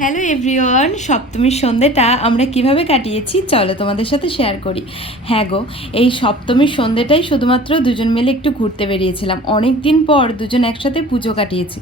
Hello everyone, সপ্তমীর সন্ধ্যেটা আমরা কিভাবে কাটিয়েছি চলো তোমাদের সাথে শেয়ার করি। হ্যাঁ গো, এই সপ্তমীর সন্ধ্যেটাই শুধুমাত্র দুজন মিলে একটু ঘুরতে বেরিয়েছিলাম। অনেক দিন পর দুজন একসাথে পুজো কাটিয়েছি।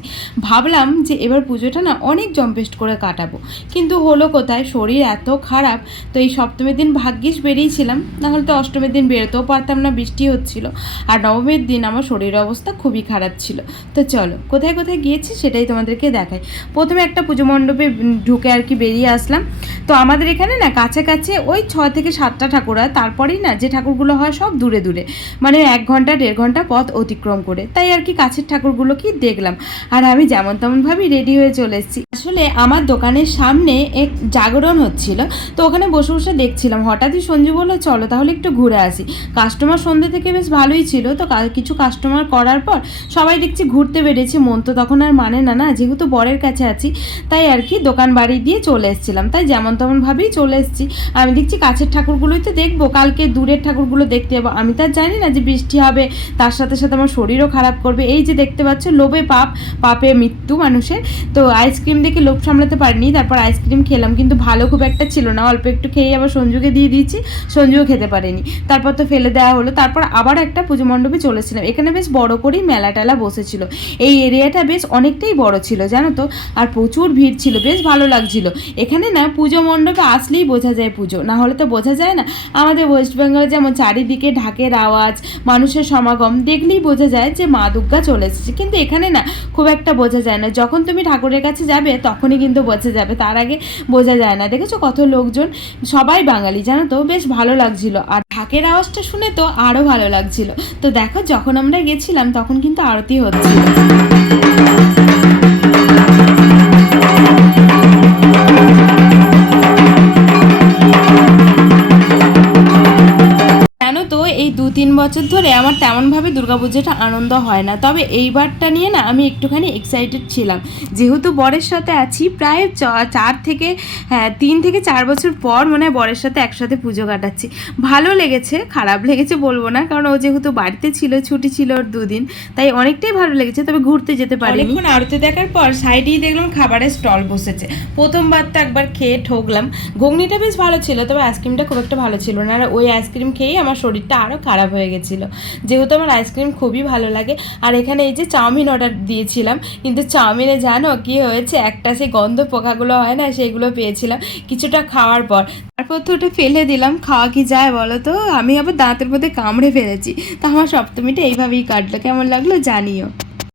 ভাবলাম যে এবার পুজোটা না অনেক জম্পেস্ট করে কাটাবো, কিন্তু হলো কোথায়, শরীর এত খারাপ। তো এই সপ্তমীর দিন ভাগ্যিস বেরিয়েছিলাম, নাহলে তো অষ্টমীর দিন বেরোতেও পারতাম না, বৃষ্টি হচ্ছিল। আর নবমীর দিন আমার শরীরের অবস্থা খুবই খারাপ ছিল। তো চলো কোথায় কোথায় গিয়েছি সেটাই তোমাদেরকে দেখাই। প্রথমে একটা পুজো মণ্ডপে ঢুকে আর কি বেরিয়ে আসলাম। তো আমাদের এখানে না কাছাকাছি ওই 6 থেকে 7টা ঠাকুর হয়, তারপরেই না যে ঠাকুরগুলো হয় সব দূরে দূরে, মানে 1 ঘন্টা 1.5 ঘন্টা পথ অতিক্রম করে। তাই আর কি কাছের ঠাকুরগুলো কি দেখলাম, আর আমি যেমন তেমনভাবেই রেডি হয়ে চলে এসেছি। আসলে আমার দোকানের সামনে এক জাগরণ হচ্ছিল, তো ওখানে বসে বসে দেখছিলাম। হঠাৎই সঞ্জু বললো চলো তাহলে একটু ঘুরে আসি। কাস্টমার সন্ধ্যে থেকে বেশ ভালোই ছিল, তো কিছু কাস্টমার করার পর সবাই দেখছি ঘুরতে বেরিয়েছে। মন তো তখন আর মানে না, না যেহেতু বরের কাছে আছি, তাই আর কি দোকান বাড়ি দিয়ে চলে এসেছিলাম। তাই যেমন তেমনভাবেই চলে এসেছি। আমি দেখছি কাছের ঠাকুরগুলোই তো দেখবো, কালকে দূরের ঠাকুরগুলো দেখতে যাবো। আমি তো আর জানি না যে বৃষ্টি হবে, তার সাথে সাথে আমার শরীরও খারাপ করবে। এই যে দেখতে পাচ্ছ, লোভে পাপ, পাপে মৃত্যু মানুষের। তো আইসক্রিম দেখে লোভ সামলাতে পারিনি, তারপর আইসক্রিম খেলাম, কিন্তু ভালো খুব একটা ছিল না। অল্প একটু খেয়ে আবার সঞ্জুকে দিয়ে দিয়েছি, সঞ্জুও খেতে পারেনি। তারপর তো ফেলে দেওয়া হলো। তারপর আবার একটা পুজো মণ্ডপে চলেছিলাম। এখানে বেশ বড় করেই মেলা টেলা বসেছিল। এই এরিয়াটা বেশ অনেকটাই বড় ছিল জানো তো, আর প্রচুর ভিড় ছিল, বেশ ভালো লাগছিল। এখানে না পুজো মণ্ডপে আসলেই বোঝা যায় পুজো, না হলে তো বোঝা যায় না। আমাদের ওয়েস্ট বেঙ্গলে যেমন চারিদিকে ঢাকের আওয়াজ, মানুষের সমাগম দেখলেই বোঝা যায় যে মা দুর্গা চলে এসেছে, কিন্তু এখানে না খুব একটা বোঝা যায় না। যখন তুমি ঠাকুরের কাছে যাবে তখনই কিন্তু বোঝা যাবে, তার আগে বোঝা যায় না। দেখেছো কত লোকজন, সবাই বাঙালি জানো তো, বেশ ভালো লাগছিল। আর ঢাকের আওয়াজটা শুনে তো আরও ভালো লাগছিল। তো দেখো যখন আমরা গেছিলাম তখন কিন্তু আরতি হচ্ছিল। জানো তো, এই 2-3 বছর ধরে আমার তেমনভাবে দুর্গাপুজোটা আনন্দ হয় না, তবে এইবারটা নিয়ে না আমি একটুখানি এক্সাইটেড ছিলাম। যেহেতু বরের সাথে আছি প্রায় 3 থেকে 4 বছর পর মনে হয় বরের সাথে একসাথে পুজো কাটাচ্ছি। ভালো লেগেছে, খারাপ লেগেছে বলবো না, কারণ ও যেহেতু বাড়িতে ছিল, ছুটি ছিল ওর 2 দিন, তাই অনেকটাই ভালো লেগেছে। তবে ঘুরতে যেতে পারিনি। অনেকক্ষণ আরতি দেখার পর সাইডেই দেখলাম খাবারের স্টল বসেছে। প্রথমবার তো একবার খেয়ে ঠকলাম। ঘুগনিটা বেশ ভালো ছিল, তবে আইসক্রিমটা খুব একটা ভালো ছিল না। আর ওই আইসক্রিম খেয়েই আমার শরীরটা আরও খারাপ হয়ে গেছিলো, যেহেতু আমার আইসক্রিম খুবই ভালো লাগে। আর এখানে এই যে চাউমিন অর্ডার দিয়েছিলাম, কিন্তু চাউমিনে জানো কি হয়েছে, একটা সেই গন্ধ পোকাগুলো হয় না, সেইগুলো পেয়েছিলাম কিছুটা খাওয়ার পর। তারপর তো ওটা ফেলে দিলাম, খাওয়া কি যায় বলো তো। আমি আবার দাঁতের মধ্যে কামড়ে ফেলেছি। তো আমার সপ্তমীটা এইভাবেই কাটলো। কেমন লাগলো জানিও।